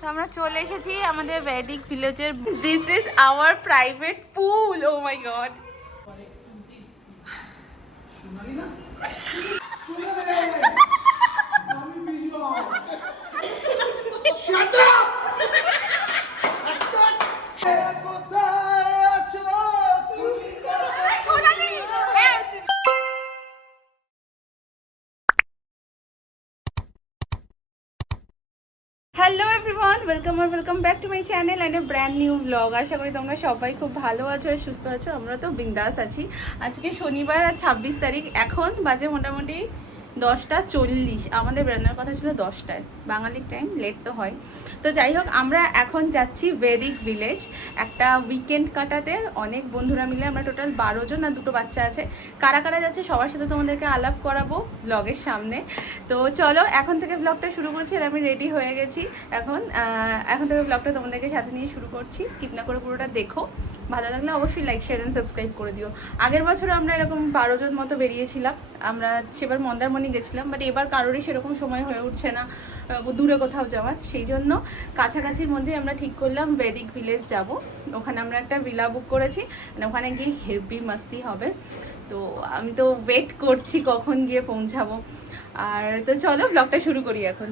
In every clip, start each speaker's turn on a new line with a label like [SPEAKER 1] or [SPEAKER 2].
[SPEAKER 1] তো আমরা চলে এসেছি আমাদের Vedic ভিলেজের this is our private pool oh my god everyone welcome R welcome back to my channel and a brand new vlog আশা করি তোমরা সবাই খুব ভালো আছো আর সুস্থ আছো। আমরা তো বিন্দাস আছি। আজকে শনিবার আর ছাব্বিশ তারিখ। এখন বাজে মোটামুটি দশটা চল্লিশ। আমাদের বেরোনোর কথা ছিল দশটায়। বাঙালির টাইম লেট তো হয়। তো যাই হোক, আমরা এখন যাচ্ছি ভেদিক ভিলেজ একটা উইকেন্ড কাটাতে অনেক বন্ধুরা মিলে আমরা টোটাল বারো জন আর দুটো বাচ্চা আছে। কারা কারা যাচ্ছে সবার সাথে তোমাদেরকে আলাপ করাবো ব্লগের সামনে। তো চলো, এখন থেকে ব্লগটা শুরু করছি আর আমি রেডি হয়ে গেছি। এখন এখন থেকে ব্লগটা তোমাদেরকে সাথে নিয়ে শুরু করছি। স্কিপ না করে পুরোটা দেখো। ভালো লাগলে অবশ্যই লাইক শেয়ার অ্যান্ড সাবস্ক্রাইব করে দিও। আগের বছর আমরা এরকম বারো জন মতো বেরিয়েছিলাম। আমরা সেবার মন্দারমণি গেছিলাম বাট এবার কারোরই সেরকম সময় হয়ে উঠছে না দূরে কোথাও যাওয়ার। সেই জন্য কাছাকাছির মধ্যে আমরা ঠিক করলাম বেদিক ভিলেজ যাব। ওখানে আমরা একটা ভিলা বুক করেছি মানে ওখানে গিয়ে হেভি মাস্তি হবে। তো আমি তো ওয়েট করছি কখন গিয়ে পৌঁছাবো। আর তো চলো ব্লগটা শুরু করি এখন।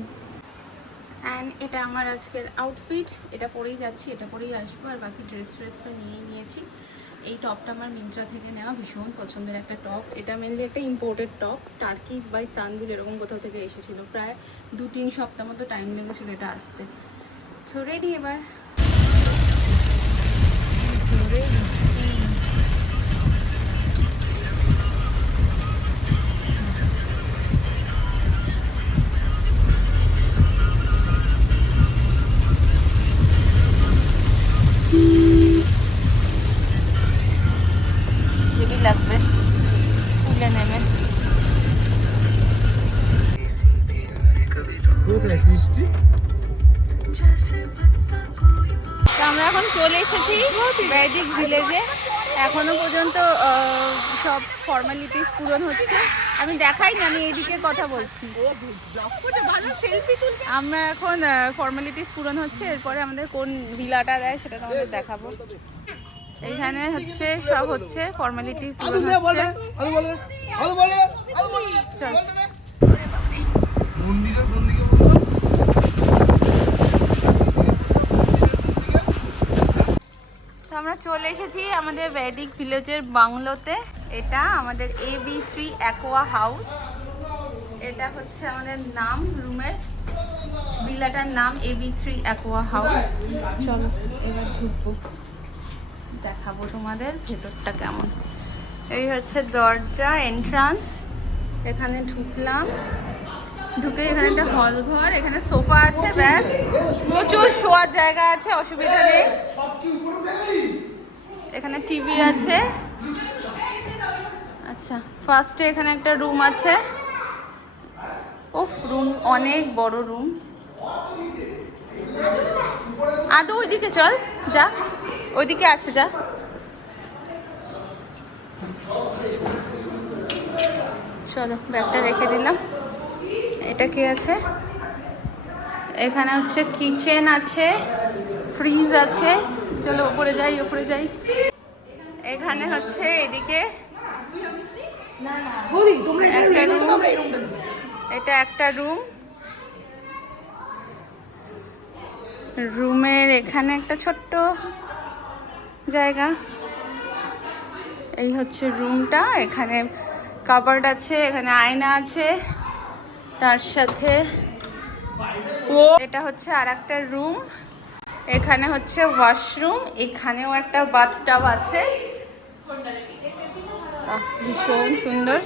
[SPEAKER 1] অ্যান্ড এটা আমার আজকের আউটফিট এটা পরেই যাচ্ছি, এটা পরেই আসব। আর বাকি ড্রেস ফ্রেস তো নিয়েই নিয়েছি। এই টপটা আমার মিন্ত্রা থেকে নেওয়া ভীষণ পছন্দের একটা টপ। এটা মেনলি একটা ইম্পোর্টেড টপ। টার্কি বা ইস্তানবুল এরকম কোথাও থেকে এসেছিল। প্রায় দু তিন সপ্তাহ মতো টাইম লেগেছিলো এটা আসতে। সো রেডি এবার? Ready. তো আমরা এখন চলে এসেছি ম্যাজিক ভিলেজে এখনও পর্যন্ত সব ফর্মালিটিস পূরণ হচ্ছে। আমি দেখাইনি আমি এইদিকে কথা বলছি। আমরা এখন ফর্মালিটিস পূরণ হচ্ছে। এরপরে আমাদের কোন ভিলাটা দেয় সেটা তোমাদের দেখাবো। এইখানে হচ্ছে সব হচ্ছে ফর্মালিটি পূরণ হচ্ছে।
[SPEAKER 2] মন্দিরের কোন দিকে
[SPEAKER 1] তো আমরা চলে এসেছি আমাদের ভেদিক ভিলেজের বাংলোতে। এটা আমাদের A B three aqua house এটা হচ্ছে আমাদের নাম, রুমের ভিলাটার নাম A B three aqua house চলো, এবার ঢুকবো দেখাবো তোমাদের ভেতরটা কেমন। এই হচ্ছে দরজা এন্ট্রান্স এখানে ঢুকলাম। ঢুকে এখানে একটা হল ঘর, এখানে সোফা আছে, ব্যাস। প্রচুর শোয়ার জায়গা আছে, অসুবিধা নেই। এখানে টিভি আছে। আচ্ছা ফার্স্টে এখানে একটা রুম আছে। উফ রুম অনেক বড় রুম আদৌ, ওইদিকে চল, যা। ওইদিকে আছে, যা। চলো, ব্যাগটা রেখে দিলাম। এটা কি আছে? এখানে হচ্ছে কিচেন আছে ফ্রিজ আছে। চলো উপরে যাই উপরে যাই। এখানে হচ্ছে এদিকে এটা একটা রুম রুমের এখানে একটা ছোট্ট জায়গা। এই হচ্ছে রুমটা এখানে কাবার্ড আছে এখানে আয়না আছে। তার সাথে ও এটা হচ্ছে আর একটা রুম এখানে হচ্ছে ওয়াশরুম, এখানেও একটা বাথটাব আছে। ভীষণ সুন্দর।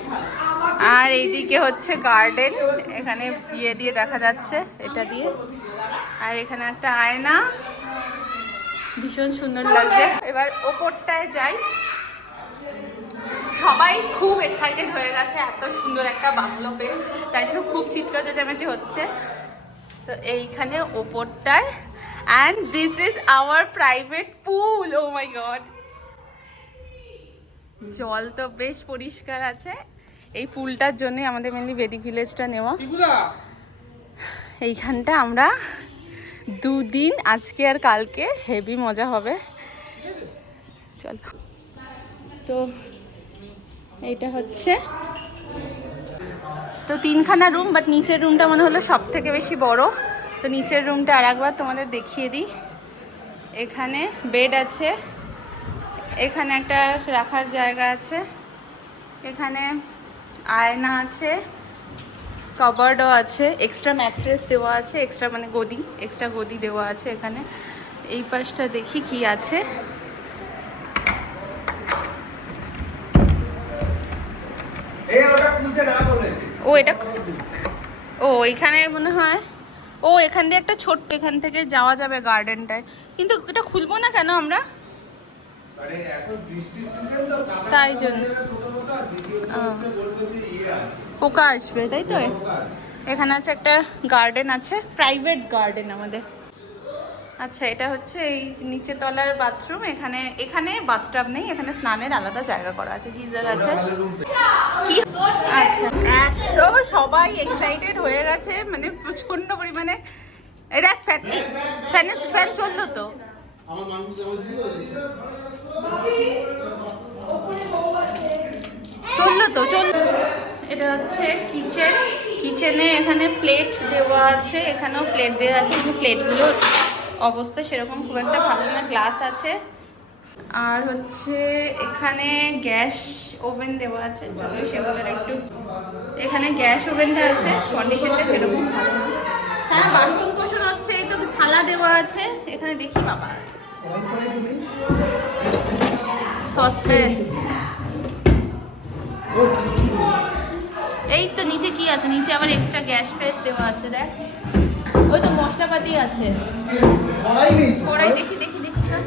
[SPEAKER 1] আর এইদিকে হচ্ছে গার্ডেন, এখানে ইয়ে দিয়ে দেখা যাচ্ছে, এটা দিয়ে। আর এখানে একটা আয়না। ভীষণ সুন্দর লাগছে। এবার ওপরটায় যাই। সবাই খুব এক্সাইটেড হয়ে গেছে, এত সুন্দর একটা বাংলো পেয়ে। তাই জন্য খুব চিৎকার চেঁচামেচি হচ্ছে। তো এইখানে ওপরটায় and this is our private pool oh my god জল তো বেশ পরিষ্কার আছে। এই পুলটার জন্য আমাদের মেনলি বেদিক ভিলেজটা নেওয়া। এইখানটা আমরা দুদিন আজকে আর কালকে হেভি মজা হবে। চল। তো এইটা হচ্ছে। তো তিনখানা রুম বাট নিচের রুমটা মনে হলো সব থেকে বেশি বড়। তো নিচের রুমটা আর একবার তোমাদের দেখিয়ে দিই। এখানে বেড আছে এখানে একটা রাখার জায়গা আছে এখানে আয়না আছে কভারডও আছে এক্সট্রা ম্যাট্রেস দেওয়া আছে এক্সট্রা মানে গদি এক্সট্রা গদি দেওয়া আছে এখানে। এই পাশটা দেখি কি আছে। ও এটা ও এখানে মনে হয় ও এখান দিয়ে একটা ছোট্ট এখান থেকে যাওয়া যাবে গার্ডেনটায় কিন্তু এটা খুলবো না কেন আমরা? তাই জন্য।
[SPEAKER 2] ইয়ে
[SPEAKER 1] পোকা আসবে তাই তো? এখানে আছে একটা গার্ডেন আছে প্রাইভেট গার্ডেন আমাদের। আচ্ছা এটা হচ্ছে এই নিচে তলার বাথরুম এখানে এখানে বাথটাব নেই এখানে স্নানের আলাদা জায়গা করা আছে গিজার আছে। কি? আচ্ছা এত সবাই এক্সাইটেড হয়ে গেছে মানে প্রচণ্ড পরিমাণে। এটা ফ্যান ফ্যান ফ্যান চলল তো। চলল তো চল এটা হচ্ছে কিচেন কিচেনে এখানে প্লেট দেওয়া আছে এখানেও প্লেট দেওয়া আছে কিন্তু প্লেটগুলোর অবস্থা সেরকম খুব একটা ভালো না গ্লাস আছে। আর হচ্ছে এখানে গ্যাস ওভেন দেওয়া আছে চলো সেগুলোর একটু এখানে গ্যাস ওভেনটা আছে কন্ডিশনটা সেরকম ভালো না। হ্যাঁ বাসন কোসন হচ্ছে, এই তো থালা দেওয়া আছে, এখানে দেখি বাবা। সসপ্যান। এই তো নিচে কি আছে? নিচে আবার এক্সট্রা গ্যাস ফ্যাস দেওয়া আছে, দেখ। ওই তো মশলাপাতি আছে।
[SPEAKER 3] কড়াই নেই তো?
[SPEAKER 1] কড়াই দেখি দেখি দেখি সব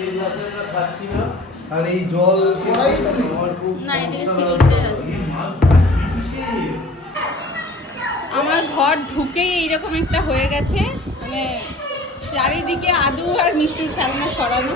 [SPEAKER 3] এই গ্লাসে আমরা খাচ্ছি না। আর এই জল কড়াই তো নেই।
[SPEAKER 1] না এদিকে সিলিন্ডার আছে। আমার ঘর ঢুকেই এইরকম একটা হয়ে গেছে। মানে চারিদিকে আদু আর মিষ্টির খেলনা সরানো।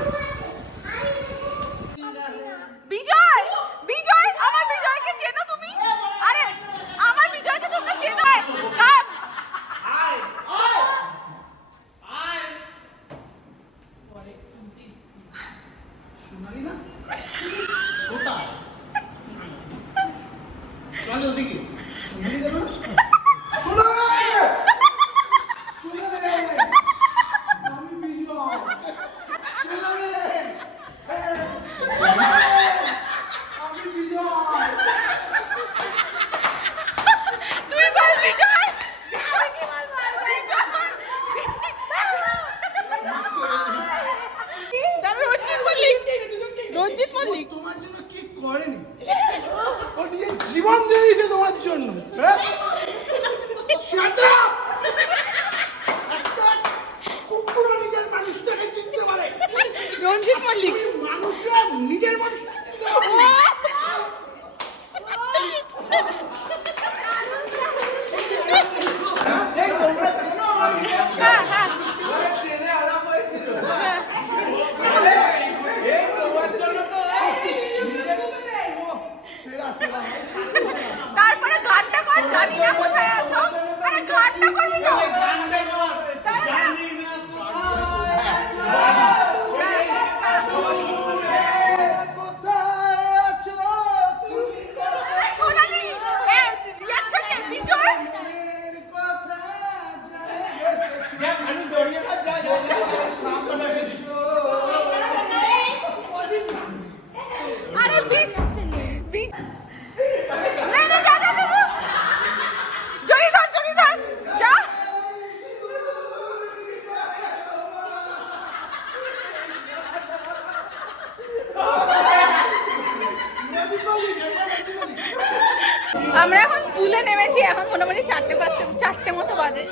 [SPEAKER 1] এখন নেমেছি এখন মোটামুটি চারটে পাঁচটে চারটে মতো বাজে।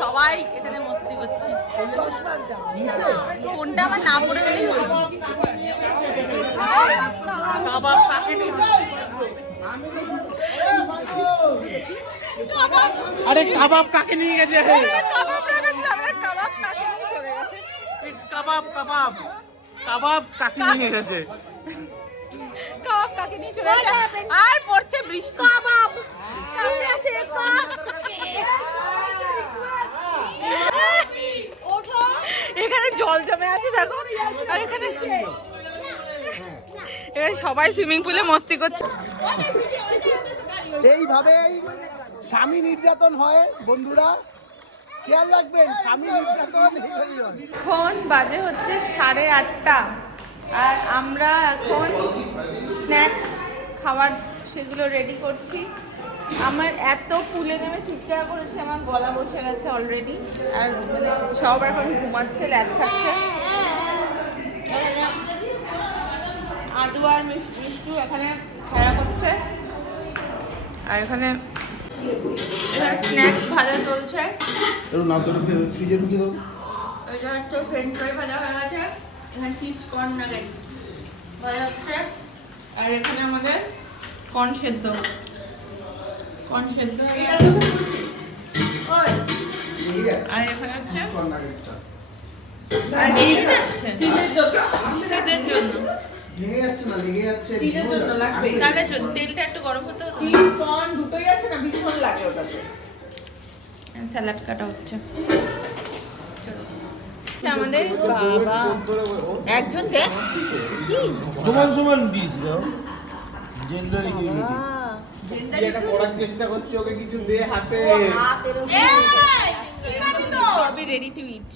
[SPEAKER 1] সবাই এখানে মস্তি করছি। ফোনটা আবার না পড়ে গেলেই হলো। কাবাব কাকে কাবাব।
[SPEAKER 2] আরে কাবাব কাকে নিয়ে গেছে?
[SPEAKER 1] কাবাব কাবাব কাকে নিয়ে চলে গেছে।
[SPEAKER 2] কাবাব কাবাব। কাবাব কাকে নিয়ে গেছে?
[SPEAKER 1] নিয়ে চলে গেছে আর পড়ছে বৃষ্টি। এখানে জল জমে আছে দেখো। এখানে সবাই সুইমিং পুলে মস্তি করছে।
[SPEAKER 3] এইভাবেই স্বামী নির্যাতন হয় বন্ধুরা। খেয়াল রাখবেন স্বামী নির্যাতন
[SPEAKER 1] এখন বাজে হচ্ছে সাড়ে আটটা। আর আমরা এখন স্ন্যাক্স খাবার সেগুলো রেডি করছি। আমার এত ফুলে নেমে চিৎকার করেছে আমার গলা বসে গেছে অলরেডি আর মানে সব এখন ঘুমাচ্ছে ল্যাদ খাচ্ছে। আদু আর মিষ্টি এখানে খেলা করছে। আর এখানে স্ন্যাক্স ভাজা চলছে।
[SPEAKER 3] ফ্রিজে ঢুকিয়ে দাও।
[SPEAKER 1] এটা হচ্ছে ফ্রেঞ্চ ফ্রাই ভাজা হয়ে গেছে। এখানে চিজ কর্ন নাগেট ভাজা হচ্ছে। আর এখানে আমাদের কর্ন সেদ্ধ। কর্ন সেদ্ধ হয়ে আর এখানে হচ্ছে জন্য। তাহলে তেলটা একটু গরম হতে হতো
[SPEAKER 4] কর্ন দুটোই আছে না ভীষণ লাগে ওটাতে।
[SPEAKER 1] স্যালাড কাটা হচ্ছে। আমাদের বাবা একজন দেখ
[SPEAKER 3] সমান সমান দিয়েছি দাও জেন্ডার
[SPEAKER 2] এটা করার চেষ্টা করছে ওকে কিছু দে হাতে
[SPEAKER 1] সবই রেডি টু ইট